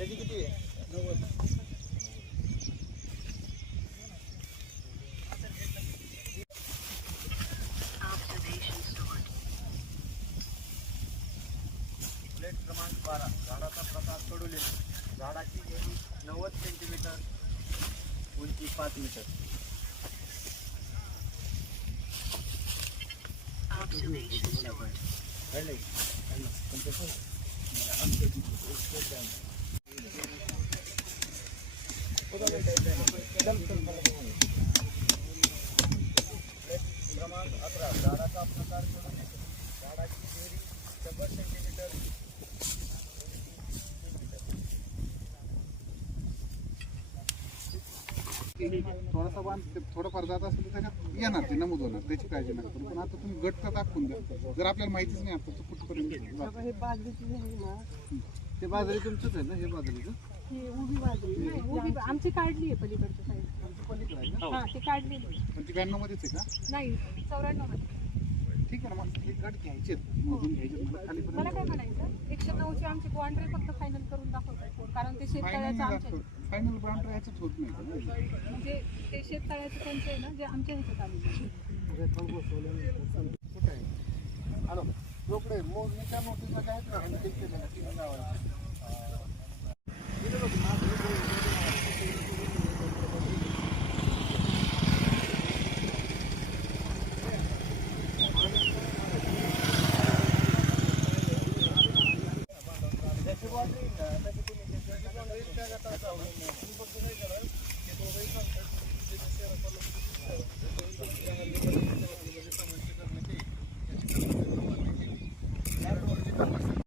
त्याची किती आहे नव्वद प्लेट क्रमांक बारा झाडाचा प्रकार कडुले झाडाची उंची नव्वद सेंटीमीटर उंची पाच मीटर कळलं? क्रमांक अकरा झाडाचा प्रकार झाडाची शंभर सेंटीमीटर थोडासा बांध ते थोडंफार जात असेल तर त्याच्यात येणार ते नमूद होणार त्याची काळजी नका करू. पण आता तुम्ही गट तर दाखवून द्या. जर आपल्याला माहितीच नाही आता तो कुठपर्यंत. हे बाजरीची आहे ना? ते बाजरी तुमचंच आहे ना हे बाजरीचं? ही उभी बाजरी. आमची काढली आहे पलीकडच्या साईड हा ते काढलेली आहे. पण ती ब्याण्णव मध्येच आहे का? नाही चौऱ्याण्णवमध्ये ठीक आहे ना मग हे गट घ्यायचे मोजून घ्यायचे मला काय म्हणायचं? एकशे नऊची आमची बाउंड्री फक्त फायनल करून दाखवतो कारण ते शेततळ्याचं आमच्या फायनल ब्रांड होत नाही का? म्हणजे ते शेततळ्याचं त्यांचं आहे ना जे आमच्या ह्याच्यात कुठे आहे? मोजणीच्या नोटीसला काय आहे? Thank you.